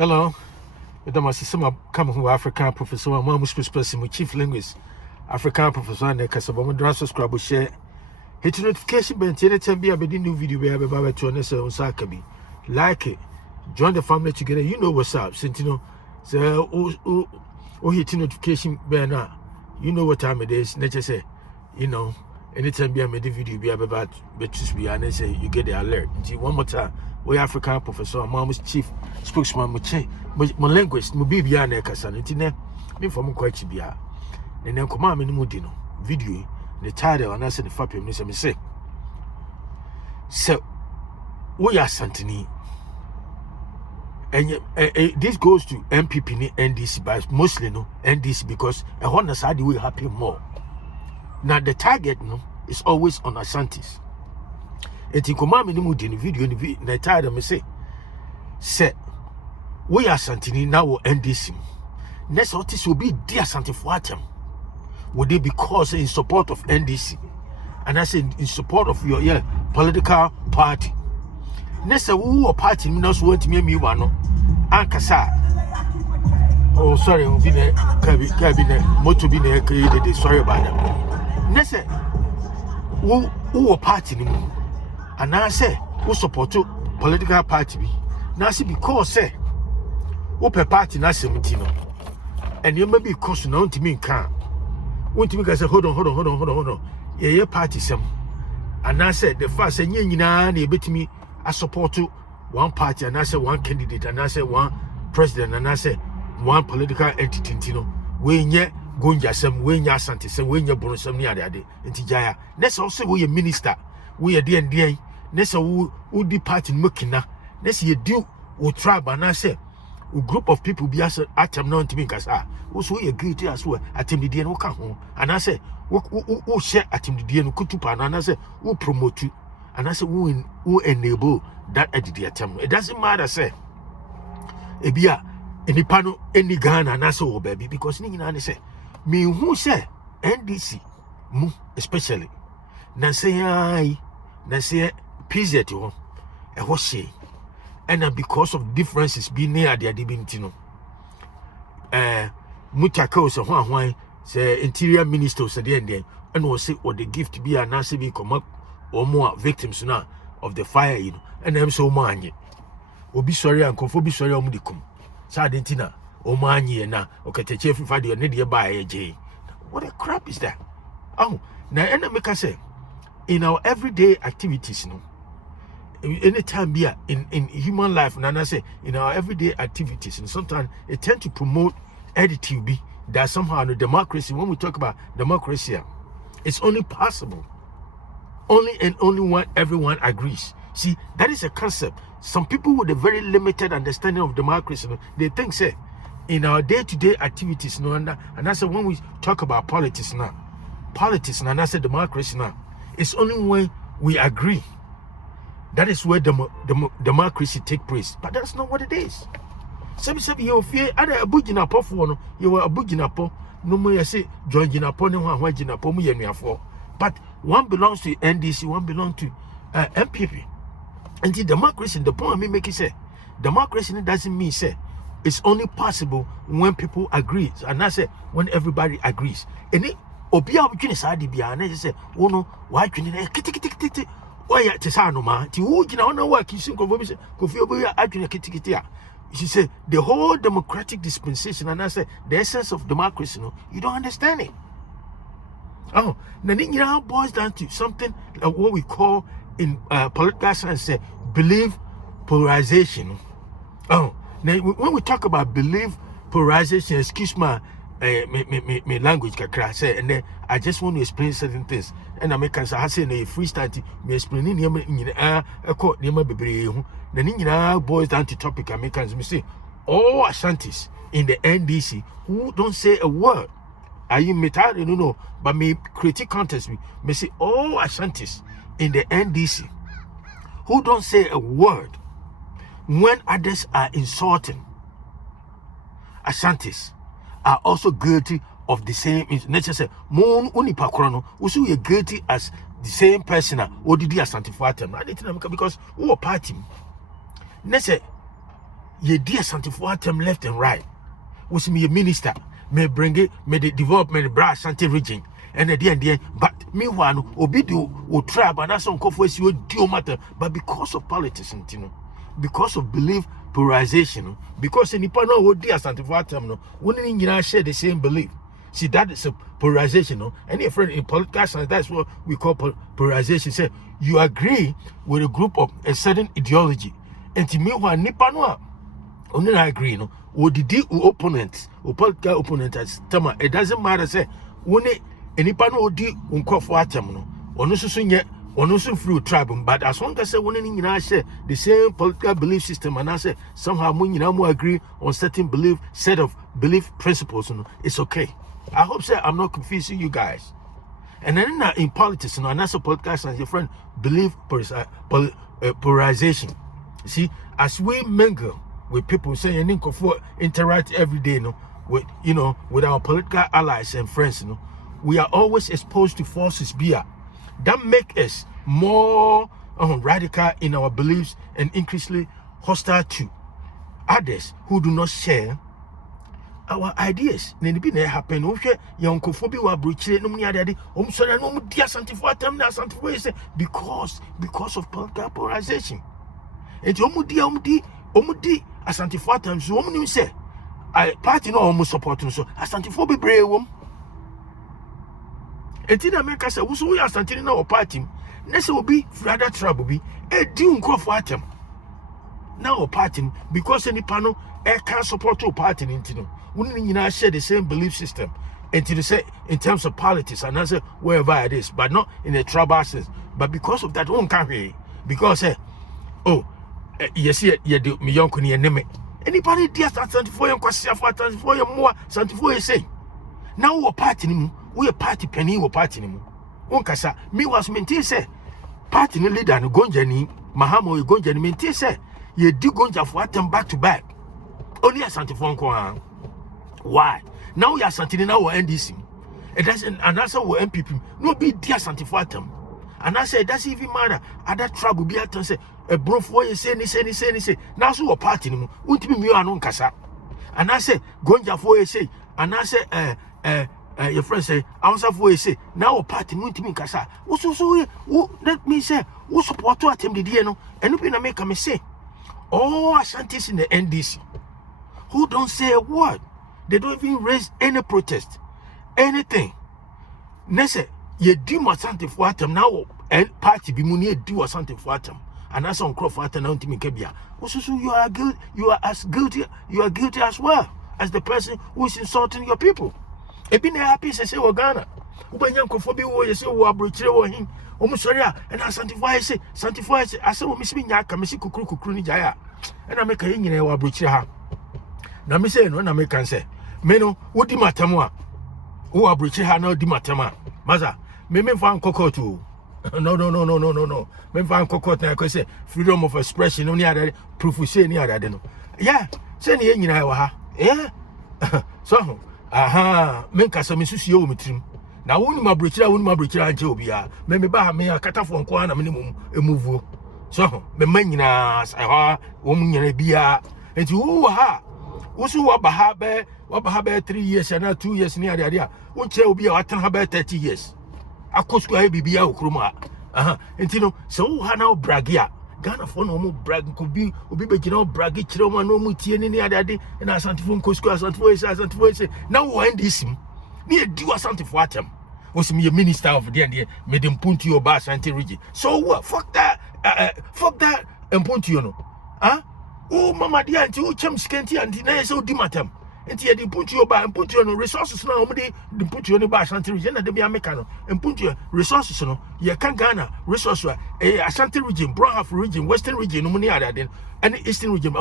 Hello, Madam Assisama come from African professor, and one person with chief linguist, African professor, and a Casabon Drassus Scrabble share. Hit notification bench anytime be a new video we have about to answer on Sakabi. Like it, join the family together. You know what's up, Sentinel. So, hit notification banner. You know what time it is. Nature say, you know, anytime be a video we have about between be and say you get the alert. One more time. We African professor, mom's chief spokesman, my language, my baby, and a cassan, me from quite chibia. And then come on, Mudino video, the title, and I said the fappy, Miss say. So, we are Asante, and this goes to NPP, NDC, but mostly no NDC because a Honda side will happen more. Now, the target no is always on Asantes. Eti koma me ni mu di ni video ni na tired me say we are Asante now wo NDC next otis will be dear Asante for atem would it because in support of NDC and I say in support of your political party next who party me now so want me wa no ankasa oh sorry we be na kabi na moto bi na create sorry about that next who party ni mu and I say, who support political party be? Now see because say, who per party na 17, and you may be cause now to me can. Want to me say, hold on. Yeah, party some. And I said the first and you bit me. I support one party, and I say one candidate, and I say one president, and I say one political entity. You know, when ye Gonjas, when ye Asante, when ye Bonusam near the other, and Tijaya. That's also we a minister. We are D&D. Nessa who the party mukina. Nessa you do or tribe and I say a group of people be as atom known to me as also we agree to as well at him the DN come home and I say who share at him the DN kutupa and I say who promote you and I say who enable that at the attempt. It doesn't matter say ebia any panel any Ghana and I say oh baby because nina say me who say NDC especially na say PZ to a was and because of differences being near the divinity no Mutako so why say interior minister said the end and was say or the gift be an answer be come up or more victims now of the fire you know and I'm so many will be sorry and be sorry omudicum Sardentina o many na okay the chief for the need by a J. What a crap is that? Oh now and make us say in our everyday activities, no. Anytime we are in human life, and I say in our everyday activities, and sometimes it tend to promote attitude that somehow the democracy. When we talk about democracy, it's only possible, only when everyone agrees. See, that is a concept. Some people with a very limited understanding of democracy, they think say in our day-to-day activities, no, and I say when we talk about politics now, and I say democracy now. It's only when we agree that is where democracy take place. But that's not what it is. Sebi you fear other abugina po for no you were abugina po no more say join po no one jina po mu yenu afo. But one belongs to NDC, one belongs to NPP. And the democracy, the point I make it say democracy doesn't mean say it's only possible when people agree. And I say when everybody agrees. And Obia between side bia na say wo no wa twene na kitikiti oya te sa no ma ti wo gina no wa kisin ko bi say kofi obia atwene kitikiti a she say the whole democratic dispensation and I say the essence of democracy no you don't understand it. Oh na ni nyina boils down to something like what we call in political science say belief polarization. Oh now when we talk about belief polarization, excuse me language kakra say and then I just want to explain certain things and I make us say na free start me explaining nyina eko nyima bebre hu na ni nyina boils down to topic Americans me say all Asantes in the NDC who don't say a word are you metad no but me critique contest me say all Asantes in the NDC who don't say a word when others are insulting Asantes are also guilty of the same nature say mon unipa krono also you guilty as the same person or did Asante for atem because who party Nese ye dear Asante for atem left and right. Was me a minister, may bring it, may the development bra Asante region. And at the end, but meanwhile, Obido or tribe and that's on conference you do matter, but because of politics, because of belief polarization, because in Nipano would dear Asante for atem, wouldn't you share the same belief? See, that is a polarization, no? Any friend in political science, that's what we call polarization. Say you agree with a group of a certain ideology, and to me, when Nipano only I agree, no, or the opponents or political opponents as Tama, it doesn't matter. Say, only Nipano would do unco for atem, no, or no so yet, or no so through tribe, but as long as I want to share the same political belief system, and I say somehow when you know agree on certain set of belief principles, it's okay. I hope so I'm not confusing you guys. And then in politics, and that's a podcast and your friend believe polarization. See, as we mingle with people saying interact every day, with with our political allies and friends, we are always exposed to forces that make us more radical in our beliefs and increasingly hostile to others who do not share our ideas. Then be happen. Okay, young kofobi wa bruchire no mni adade. Sorry no mu dia Asante for atem na Asante for say because of political polarization. And omudi Asante for atem so omni say I party no omu support no so Asante for bebre wom. Enti na make say wo so we Asante na o party. Na say obi rather trouble bi e di unko for atem. Now o party because any panel can't support your party into we need share the same belief system and to say in terms of politics and answer wherever it is, but not in a tribal sense. But because of that one can't because yes, you do me young kuni name anybody dear Asante for your question for your more Asante for you say now we party we a party penny we party one kasa me was maintain say party leader no Gonjas ni Mahamo Gonjas ni maintain say you do Gonjas for atem back to back. Only Asante for Nkwa. Why? Now you are Asante now or NDC. It doesn't, and that's our NPP. No be dear Asante for atem. And I say it doesn't even matter. Other trouble be at say a bro for you say. Now so a party no. Won't be me anon kasa. And I say Gonjas for you say. And I say your friend say Hausa for you say. Now a party won't me kasa. So let me say who support to atem the no. And you na make me say. Oh, Asantes in the NDC who don't say a word. They don't even raise any protest, anything. Nese, ye do Asante for atem now, and party be money do Asante for atem, and that's on crop for atem now to me kebia. Also, you are guilty. You are as guilty. You are guilty as well as the person who is insulting your people. It been happy say Ghana. Ubanyan kofobi wo ye say wo abrochire wo him. Sorry, and Asante for say, Asante for say, I say wo miss me nyaka mesi kukuru ni jaya. And I make a nyina wo abrochire ha. Na me say no na me kan say me no wo di matam a wo abrochi ha na di matam a maza me fa nkokot o no me fa nkokot na ko say freedom of expression no ni adade proof say ni adade no yeah say ni nyina wa ha yeah so me kasa me susu wo metrim na wo ni mabrochi anche obi a me ba ha me akatafo nko na me ni emuvuo so me manyina sai ha wo nyina bia enti wo ha Usu wabahabe 3 years and 2 years near the idea. Won't you be a 30 years? A cosco bibia ukruma. And so Hana Bragia. Ghana for no more brag could be braggy children no muti any other day and Asante for Cosco Asante voice. Now when this near do Asante for atem. Was me a minister of the end made him punt your bar Asante region. So what? Fuck that and punt you know. Oh, Mama, dear, and you chum scanty and deny so dimatem. And here they put you by and put you on resources now. They put you on the bar Asante region and be a mechanic and put your resources. You can't Ghana resource a Asante region, Brown region, Western region, no money other than any Eastern region. But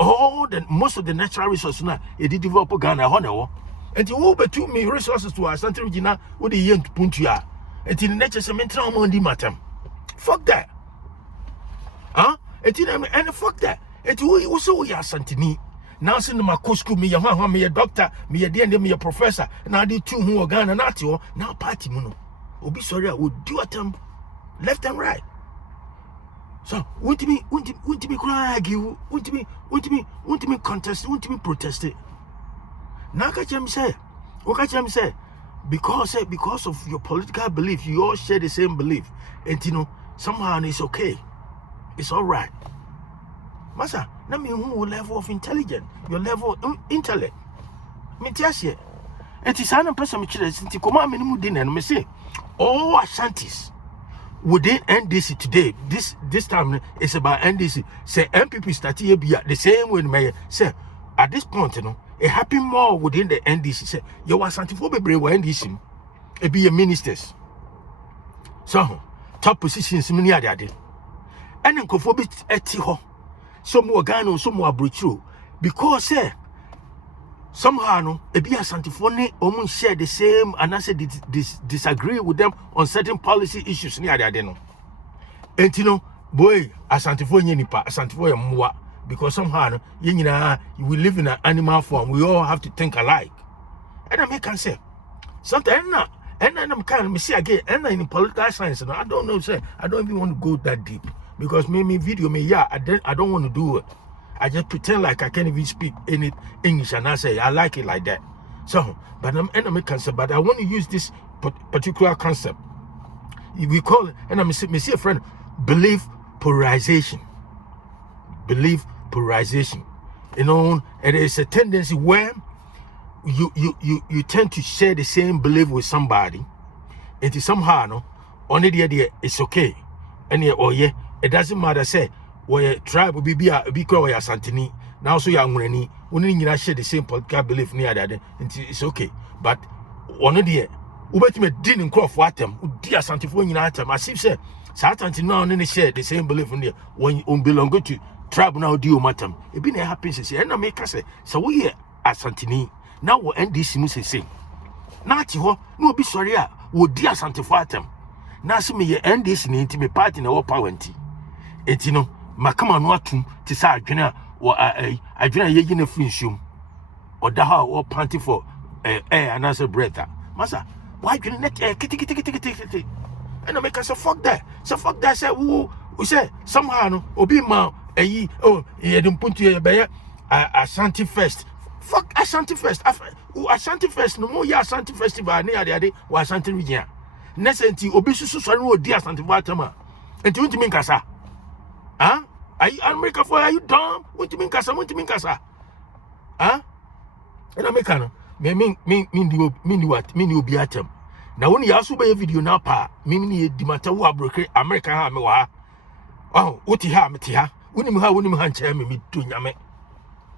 all the most of the natural resources now, it did develop Ghana, honor. And you over to me resources to Asante region now with the young puntia. And in the nature cemetery on the matem. Fuck that. And fuck that. It also ya Asante now send my school me a doctor, me a DND, me a professor, and I did 2 who are Ghana natio, now party mono. Obi sorry I would do at them left and right. So won't me argue, won't me contest, won't me protest it. Now catch him say, because of your political belief, you all share the same belief, and you know somehow it's okay, it's all right. Masa, na me who level of intelligence, your level of intellect. Me tiasie. It is an person me chile sinti koma me mu din and me say all Asantes within NDC today. This time it's about NDC. Say NPP started here be the same way me say at this point, you know, it happen more within the NDC. Say you Asante for be NDC. It be a ministers. So top positions me ni ade. And nkofo bi eti ho. Some more Ghana, some more Bruchu. Because somehow no, it be Asante for ne omun share the same and I say disagree with them on certain policy issues near the no. And you know, boy, Asante for nipa, Asante for mwa. Because somehow no, we live in an animal form. We all have to think alike. And I can say sometimes and I'm kind of see again, and in political science, I don't know, say I don't even want to go that deep. Because me video me I don't want to do it. I just pretend like I can't even speak any English and I say I like it like that. So, but I'm enemy concept. But I want to use this particular concept. We call it, and I'm see a friend, belief polarization. Belief polarization. You know, and there's a tendency where you tend to share the same belief with somebody, and somehow no, only the idea it's okay, and yeah. It doesn't matter, say, where tribe will be because we are Asante. Now, so young when you share the same political belief near that, it's okay. But one of the Ubetimate didn't call for them, dear Asante for you item. As if say, Asante now only share the same belief in there when you belong to tribe now do matter. It been a happiness, and I make us say, so we are Asante. Now we'll end this must say. Not you, no be sorry, would dear Asante for them. Now, see me end this in intimate part in our power. Et you know, Makama no atum to say adwena or adwena ye gina finshum or daha or panty for air and answer breath. Masa, why can net kitty and I make us a fuck that. So fuck that say who say somehow no obi ma oh ye don't put you by Asante first. Fuck Asante first. Asante first no more ya Asante festival near the day or Asante region. Nesenti obi susu so no di Asante Vatama. And you mean kasa? Huh? Are you America for? Are you dumb? What do you mean, Kasa? What do you mean, Kasa? Huh? And American, mean what? Mean you be at him. Now, when you also buy a video now, pa, meaning the matter who are broken American, oh, what you have, Matia, wouldn't you have chair me to Yame?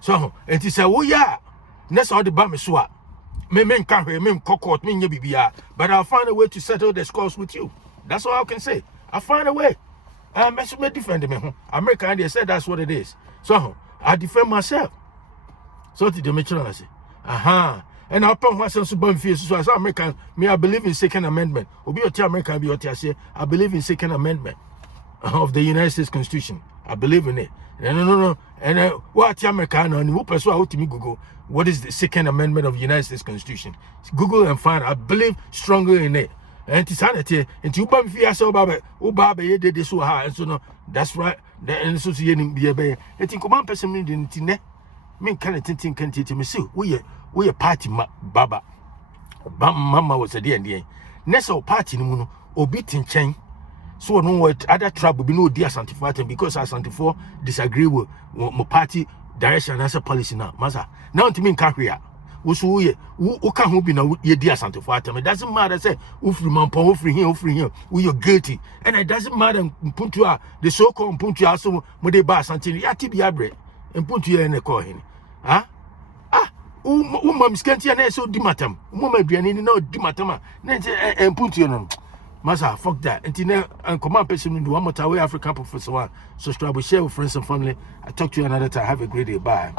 So, and he said, oh, yeah, that's all the Bamiswa. Men can't hear me, cockot, me, but I'll find a way to settle the scores with you. That's all I can say. I'll find a way. I'm defend me. America, they said that's what it is. So I defend myself. So the Demetral say, aha. And I'll put myself to burn fears. So as American, me, I believe in Second Amendment. Obi American be say, I believe in Second Amendment of the United States Constitution. I believe in it. No. And what American and who pursue out to me Google, what is the Second Amendment of the United States Constitution? Google and find. I believe strongly in it. And sanity, and you bump fear so baba, ye did this so hard, and so no, that's right. The associating be a bay. I think one person didn't mean kind of tinting can teach me. See, we a party baba. Mama was a dear. Nessa party no or beating chain. So no what other trouble be no dear Asante for because Asante for disagree with my party direction as a policy now. Masa, now to mean career. Who can't be now ye dear Asante for them. It doesn't matter, say, free Manpo, free here, you're guilty. And it doesn't matter, Puntua, the so called Puntua, so Mode Bass until Yati be abre, and Puntua in the coin. Mum's can't hear so dimatum. Mumma be an no dimatama, and Puntua. Massa, fuck that. And command person in the one more African professor. So, share with friends and family. I talk to you another time. Have a great day. Bye.